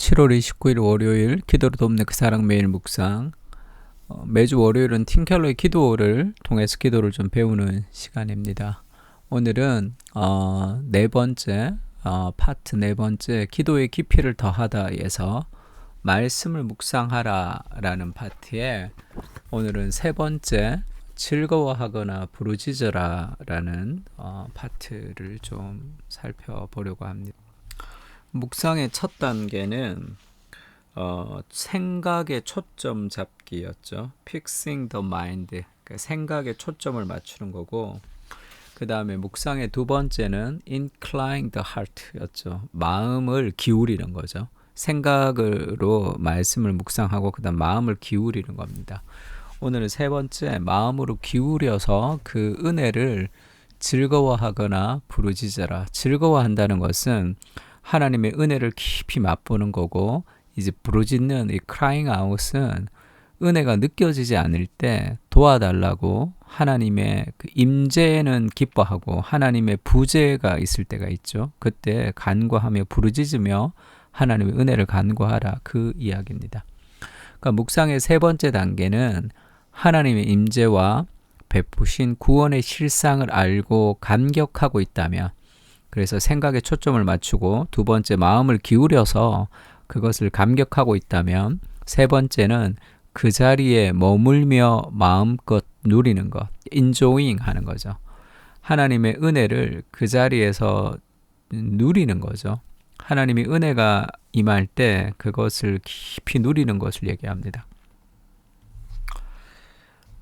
7월 29일 월요일 기도로 돕는 그 사랑 매일 묵상. 매주 월요일은 팀켈러의 기도를 통해서 기도를 좀 배우는 시간입니다. 오늘은 네 번째 파트 네 번째 기도의 깊이를 더하다에서 말씀을 묵상하라라는 파트에 오늘은 세 번째 즐거워하거나 부르짖어라라는 파트를 좀 살펴보려고 합니다. 묵상의 첫 단계는 생각의 초점 잡기였죠. Fixing the mind, 그러니까 생각에 초점을 맞추는 거고, 그 다음에 묵상의 두 번째는 Incline the heart였죠. 마음을 기울이는 거죠. 생각으로 말씀을 묵상하고 그 다음 마음을 기울이는 겁니다. 오늘은 세 번째, 마음으로 기울여서 그 은혜를 즐거워하거나 부르짖어라. 즐거워한다는 것은 하나님의 은혜를 깊이 맛보는 거고, 이제 부르짖는 이 crying out은 은혜가 느껴지지 않을 때 도와달라고 하나님의 그 임재는 기뻐하고 하나님의 부재가 있을 때가 있죠. 그때 간구하며 부르짖으며 하나님의 은혜를 간구하라, 그 이야기입니다. 그러니까 묵상의 세 번째 단계는 하나님의 임재와 베푸신 구원의 실상을 알고 감격하고 있다면, 그래서 생각에 초점을 맞추고 두 번째 마음을 기울여서 그것을 감격하고 있다면, 세 번째는 그 자리에 머물며 마음껏 누리는 것, enjoying 하는 거죠. 하나님의 은혜를 그 자리에서 누리는 거죠. 하나님의 은혜가 임할 때 그것을 깊이 누리는 것을 얘기합니다.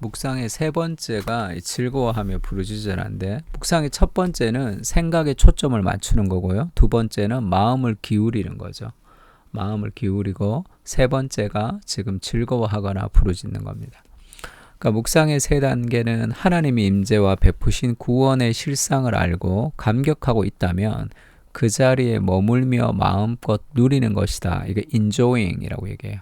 묵상의 세 번째가 즐거워하며 부르짖으라인데, 묵상의 첫 번째는 생각에 초점을 맞추는 거고요. 두 번째는 마음을 기울이는 거죠. 마음을 기울이고, 세 번째가 지금 즐거워하거나 부르짖는 겁니다. 그러니까 묵상의 세 단계는 하나님의 임재와 베푸신 구원의 실상을 알고 감격하고 있다면 그 자리에 머물며 마음껏 누리는 것이다. 이게 enjoying이라고 얘기해요.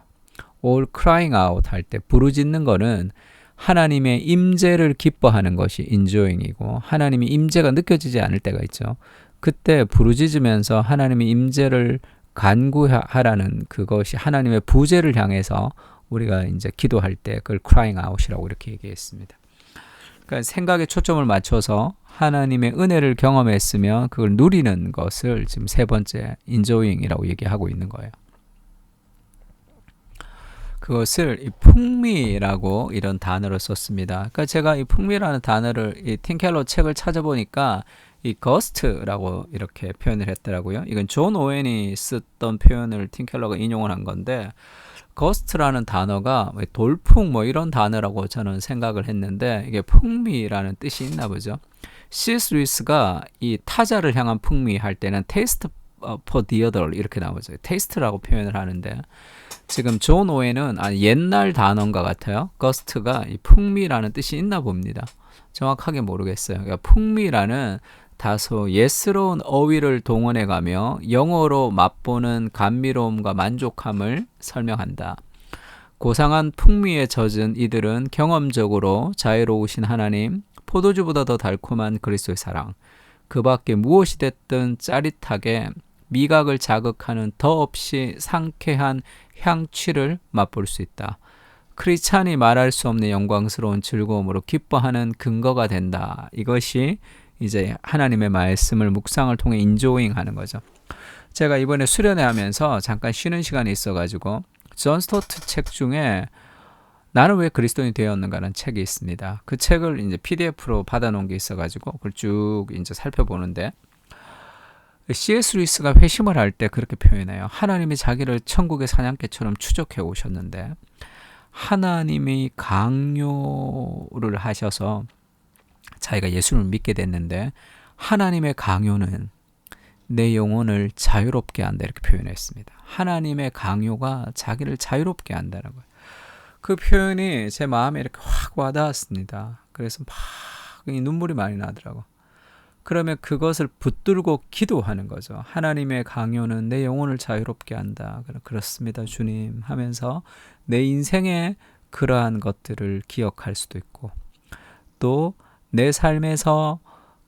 all crying out 할 때 부르짖는 거는 하나님의 임재를 기뻐하는 것이 enjoying이고, 하나님의 임재가 느껴지지 않을 때가 있죠. 그때 부르짖으면서 하나님의 임재를 간구하라는 그것이 하나님의 부재를 향해서 우리가 이제 기도할 때 그걸 crying out이라고 이렇게 얘기했습니다. 그러니까 생각에 초점을 맞춰서 하나님의 은혜를 경험했으며 그걸 누리는 것을 지금 세 번째 enjoying이라고 얘기하고 있는 거예요. 그것을 이 풍미라고 이런 단어를 썼습니다. 그러니까 제가 이 풍미라는 단어를 이 팀켈러 책을 찾아보니까 이 거스트라고 이렇게 표현을 했더라고요. 이건 존 오웬이 썼던 표현을 팀켈러가 인용을 한 건데, 거스트라는 단어가 돌풍 뭐 이런 단어라고 저는 생각을 했는데, 이게 풍미라는 뜻이 있나 보죠. C.S. 루이스가 이 타자를 향한 풍미 할 때는 taste for the other 이렇게 나오죠. taste라고 표현을 하는데, 지금 존 오웬은 옛날 단어인가 같아요. 거스트가 이 풍미라는 뜻이 있나 봅니다. 정확하게 모르겠어요. 그러니까 풍미라는 다소 예스러운 어휘를 동원해가며 영어로 맛보는 감미로움과 만족함을 설명한다. 고상한 풍미에 젖은 이들은 경험적으로 자유로우신 하나님, 포도주보다 더 달콤한 그리스도의 사랑, 그 밖에 무엇이 됐든 짜릿하게 미각을 자극하는 더없이 상쾌한 향취를 맛볼 수 있다. 크리스찬이 말할 수 없는 영광스러운 즐거움으로 기뻐하는 근거가 된다. 이것이 이제 하나님의 말씀을 묵상을 통해 인조잉 하는 거죠. 제가 이번에 수련회 하면서 잠깐 쉬는 시간이 있어가지고 존 스토트 책 중에 나는 왜 그리스도인이 되었는가라는 책이 있습니다. 그 책을 이제 PDF로 받아놓은 게 있어가지고 그걸 쭉 이제 살펴보는데, C.S. 루이스가 회심을 할 때 그렇게 표현해요. 하나님이 자기를 천국의 사냥개처럼 추적해 오셨는데 하나님이 강요를 하셔서 자기가 예수를 믿게 됐는데, 하나님의 강요는 내 영혼을 자유롭게 한다 이렇게 표현했습니다. 하나님의 강요가 자기를 자유롭게 한다는 거예요. 그 표현이 제 마음에 이렇게 확 와닿았습니다. 그래서 막 눈물이 많이 나더라고. 그러면 그것을 붙들고 기도하는 거죠. 하나님의 강요는 내 영혼을 자유롭게 한다. 그렇습니다, 주님 하면서 내 인생에 그러한 것들을 기억할 수도 있고, 또 내 삶에서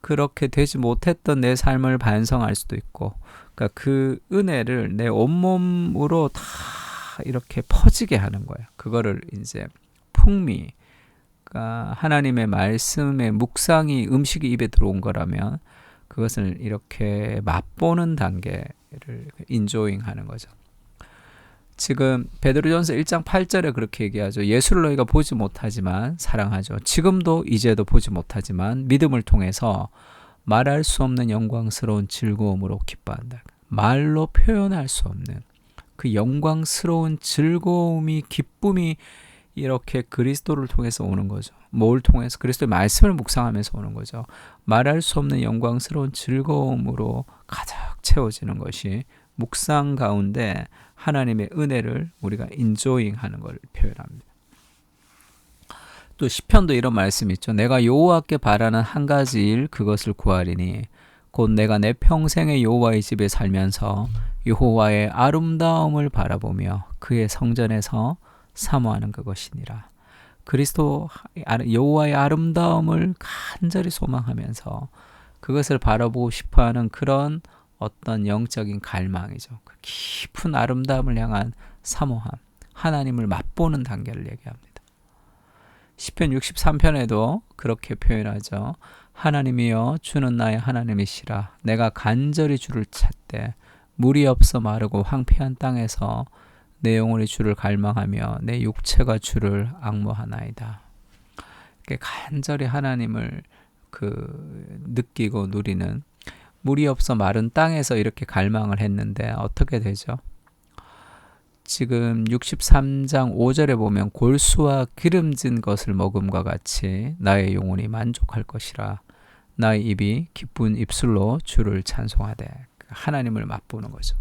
그렇게 되지 못했던 내 삶을 반성할 수도 있고, 그러니까 그 은혜를 내 온몸으로 다 이렇게 퍼지게 하는 거예요. 그거를 이제 풍미, 그러니까 하나님의 말씀의 묵상이 음식이 입에 들어온 거라면 그것을 이렇게 맛보는 단계를 인조잉 하는 거죠. 지금 베드로전서 1장 8절에 그렇게 얘기하죠. 예수를 너희가 보지 못하지만 사랑하죠. 지금도 이제도 보지 못하지만 믿음을 통해서 말할 수 없는 영광스러운 즐거움으로 기뻐한다. 말로 표현할 수 없는 그 영광스러운 즐거움이, 기쁨이 이렇게 그리스도를 통해서 오는 거죠. 뭘 통해서? 그리스도의 말씀을 묵상하면서 오는 거죠. 말할 수 없는 영광스러운 즐거움으로 가득 채워지는 것이 묵상 가운데 하나님의 은혜를 우리가 인조잉하는 걸 표현합니다. 또 시편도 이런 말씀이 있죠. 내가 여호와께 바라는 한 가지 일 그것을 구하리니 곧 내가 내 평생의 여호와의 집에 살면서 여호와의 아름다움을 바라보며 그의 성전에서 사모하는 그것이니라. 그리스도 여호와의 아름다움을 간절히 소망하면서 그것을 바라보고 싶어하는 그런 어떤 영적인 갈망이죠. 그 깊은 아름다움을 향한 사모함, 하나님을 맛보는 단계를 얘기합니다. 시편 63편에도 그렇게 표현하죠. 하나님이여 주는 나의 하나님이시라. 내가 간절히 주를 찾되 물이 없어 마르고 황폐한 땅에서 내 영혼이 주를 갈망하며 내 육체가 주를 앙모하나이다. 간절히 하나님을 느끼고 누리는, 물이 없어 마른 땅에서 이렇게 갈망을 했는데 어떻게 되죠? 지금 63장 5절에 보면 골수와 기름진 것을 먹음과 같이 나의 영혼이 만족할 것이라. 나의 입이 기쁜 입술로 주를 찬송하되. 하나님을 맛보는 거죠.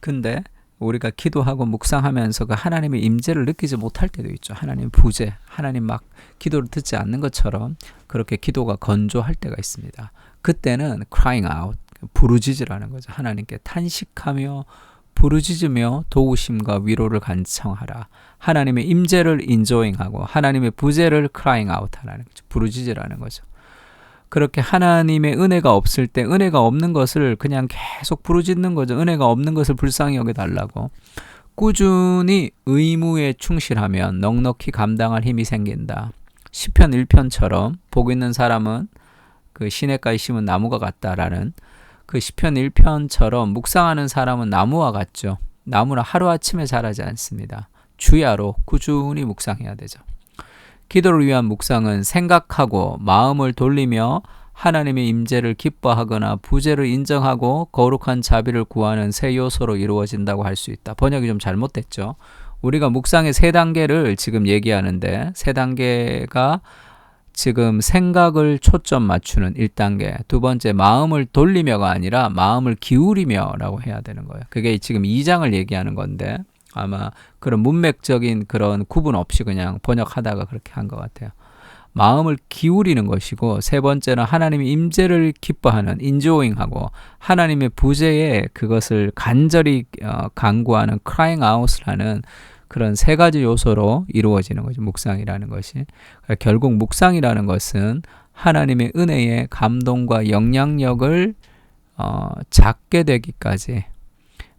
근데 우리가 기도하고 묵상하면서 그 하나님의 임재를 느끼지 못할 때도 있죠. 하나님 부재, 하나님 막 기도를 듣지 않는 것처럼 그렇게 기도가 건조할 때가 있습니다. 그때는 crying out, 부르짖으라는 거죠. 하나님께 탄식하며 부르짖으며 도우심과 위로를 간청하라. 하나님의 임재를 인조잉하고 하나님의 부재를 crying out 하라는 거죠. 부르짖으라는 거죠. 그렇게 하나님의 은혜가 없을 때 은혜가 없는 것을 그냥 계속 부르짖는 거죠. 은혜가 없는 것을 불쌍히 여겨달라고. 꾸준히 의무에 충실하면 넉넉히 감당할 힘이 생긴다. 시편 1편처럼 복 있는 사람은 그 시냇가에 심은 나무가 같다라는 그 시편 1편처럼 묵상하는 사람은 나무와 같죠. 나무는 하루아침에 자라지 않습니다. 주야로 꾸준히 묵상해야 되죠. 기도를 위한 묵상은 생각하고 마음을 돌리며 하나님의 임재를 기뻐하거나 부재를 인정하고 거룩한 자비를 구하는 세 요소로 이루어진다고 할 수 있다. 번역이 좀 잘못됐죠. 우리가 묵상의 세 단계를 지금 얘기하는데 세 단계가 지금 생각을 초점 맞추는 1단계, 두 번째 마음을 돌리며가 아니라 마음을 기울이며라고 해야 되는 거예요. 그게 지금 2장을 얘기하는 건데 아마 그런 문맥적인 그런 구분 없이 그냥 번역하다가 그렇게 한 것 같아요. 마음을 기울이는 것이고 세 번째는 하나님의 임재를 기뻐하는 인조잉하고 하나님의 부재에 그것을 간절히 간구하는 crying out을 하는 그런 세 가지 요소로 이루어지는 거죠. 묵상이라는 것이. 결국 묵상이라는 것은 하나님의 은혜의 감동과 영향력을 작게 되기까지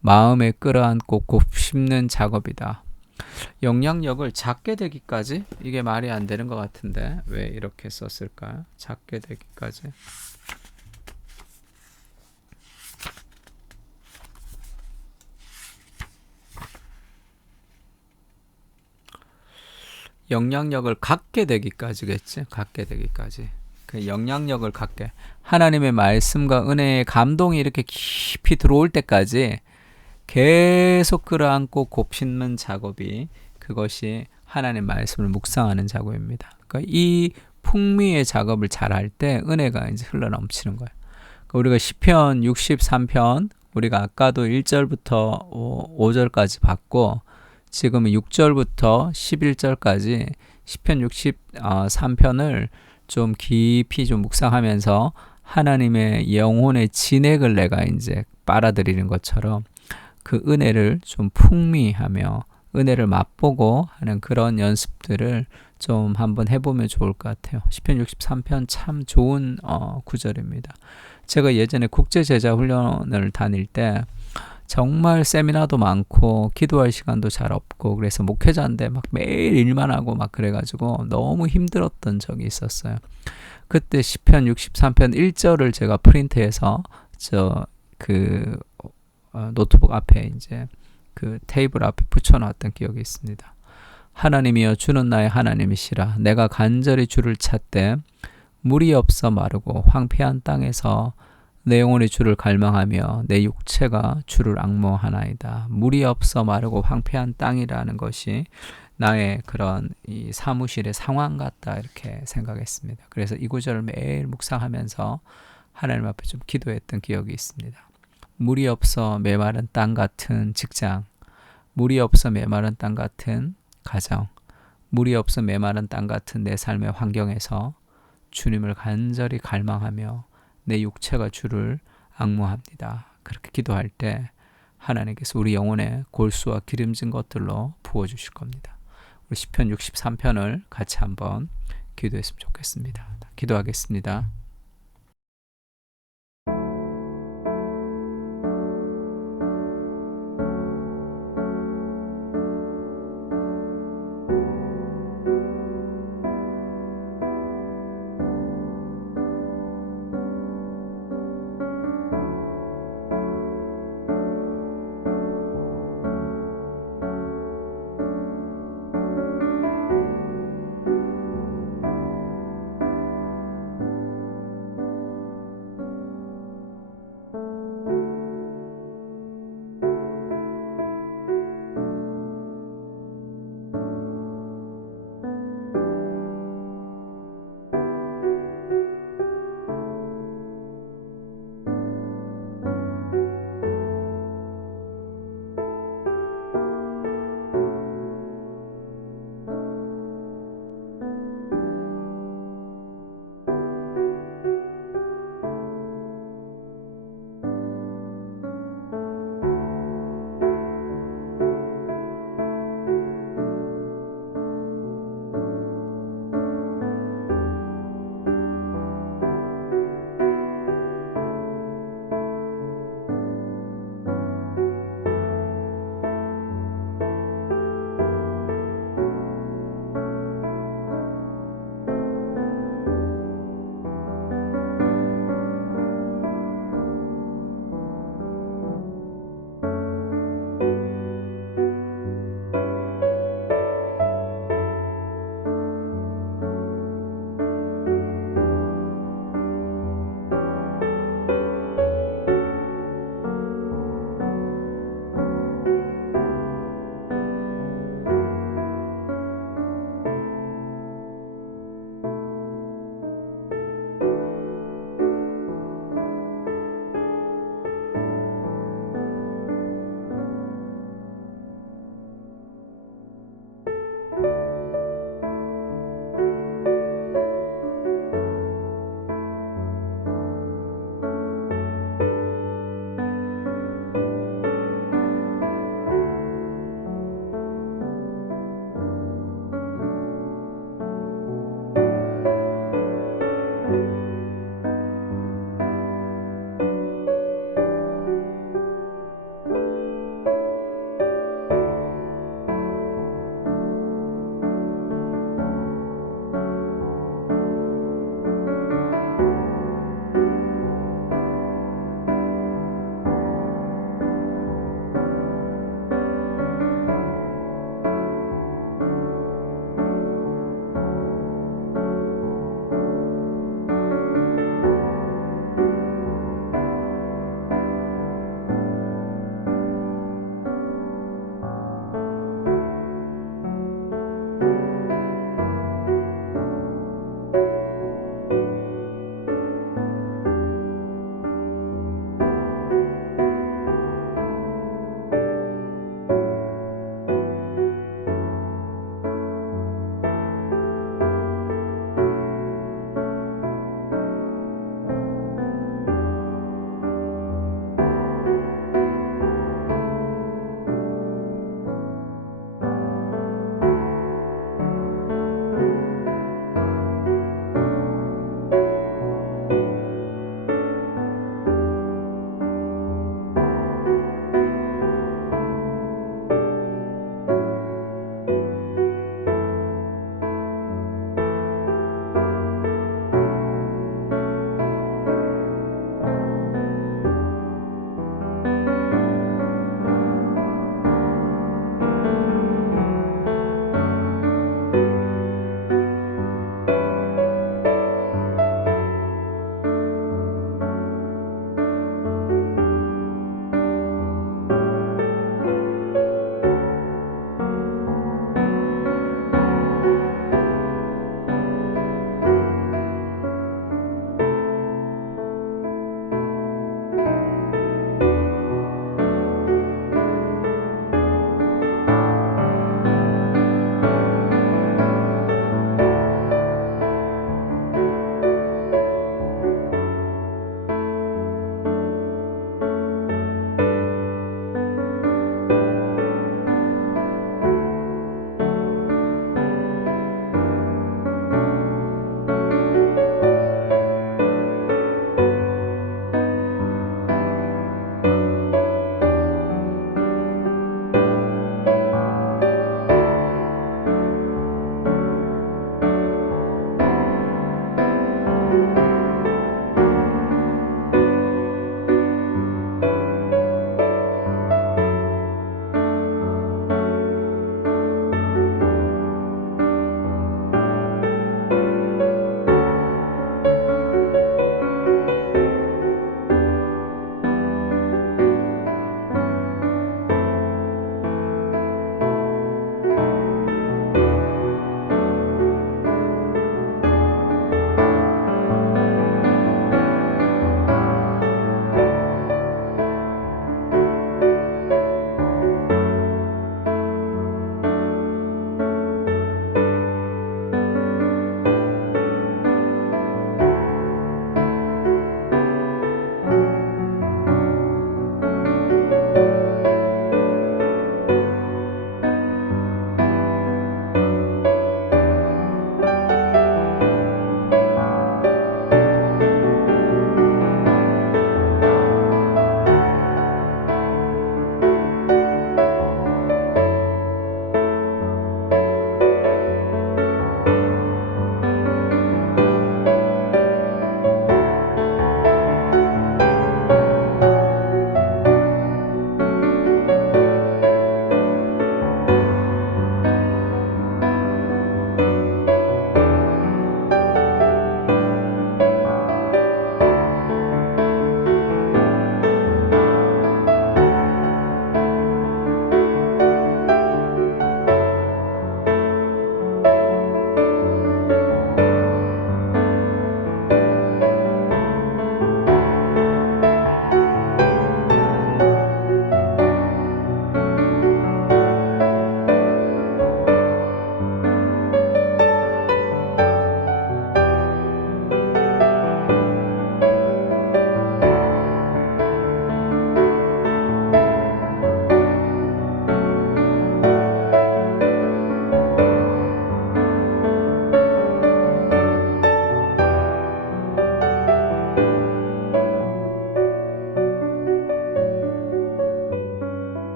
마음에 끌어안고 곱씹는 작업이다. 영향력을 작게 되기까지? 이게 말이 안 되는 것 같은데 왜 이렇게 썼을까요? 작게 되기까지. 영향력을 갖게 되기까지겠지? 갖게 되기까지. 그 영향력을 갖게. 하나님의 말씀과 은혜의 감동이 이렇게 깊이 들어올 때까지 계속 끌어안고 곱씹는 작업이 그것이 하나님의 말씀을 묵상하는 작업입니다. 그러니까 이 풍미의 작업을 잘할 때 은혜가 이제 흘러넘치는 거예요. 그러니까 우리가 시편 63편 우리가 아까도 1절부터 5절까지 봤고 지금은 6절부터 11절까지 시편 63편을 좀 깊이 좀 묵상하면서 하나님의 영혼의 진액을 내가 이제 빨아들이는 것처럼 그 은혜를 좀 풍미하며 은혜를 맛보고 하는 그런 연습들을 좀 한번 해보면 좋을 것 같아요. 시편 63편 참 좋은 구절입니다. 제가 예전에 국제제자훈련을 다닐 때 정말 세미나도 많고 기도할 시간도 잘 없고 그래서 목회자인데 막 매일 일만 하고 막 그래가지고 너무 힘들었던 적이 있었어요. 그때 시편 63편 1절을 제가 프린트해서 노트북 앞에 이제 그 테이블 앞에 붙여놨던 기억이 있습니다. 하나님이여 주는 나의 하나님이시라. 내가 간절히 주를 찾되 물이 없어 마르고 황폐한 땅에서 내 영혼이 주를 갈망하며 내 육체가 주를 앙모하나이다. 물이 없어 마르고 황폐한 땅이라는 것이 나의 그런 이 사무실의 상황 같다 이렇게 생각했습니다. 그래서 이 구절을 매일 묵상하면서 하나님 앞에 좀 기도했던 기억이 있습니다. 물이 없어 메마른 땅 같은 직장, 물이 없어 메마른 땅 같은 가정, 물이 없어 메마른 땅 같은 내 삶의 환경에서 주님을 간절히 갈망하며 내 육체가 주를 앙모합니다. 그렇게 기도할 때 하나님께서 우리 영혼에 골수와 기름진 것들로 부어주실 겁니다. 우리 시편 63편을 같이 한번 기도했으면 좋겠습니다. 기도하겠습니다.